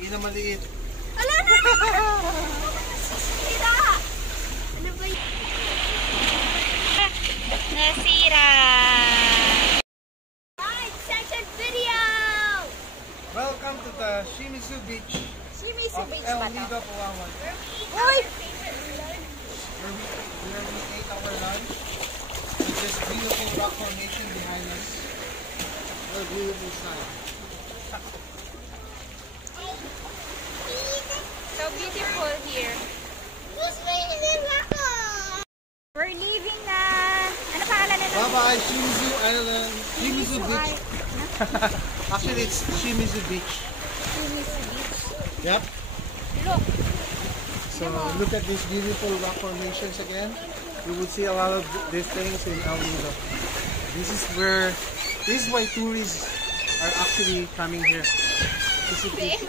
Ina maliit. Ala na! Nasira! Ano ba yun? Nasira! Alright, second video! Welcome to the Shimizu Beach. Shimizu Beach El ba ito? Nido, Palawan. Uy! Where we ate our lunch. With this beautiful rock formation behind us. What a beautiful sight. So beautiful here. We're leaving na. Ano pangalan na ito? Bye-bye, Shimizu Island. Shimizu Beach. Actually, it's Shimizu Beach. Shimizu Beach. Yep. Look. So look at these beautiful rock formations again. You will see a lot of these things in El Nido. This is why tourists are actually coming here. This is this.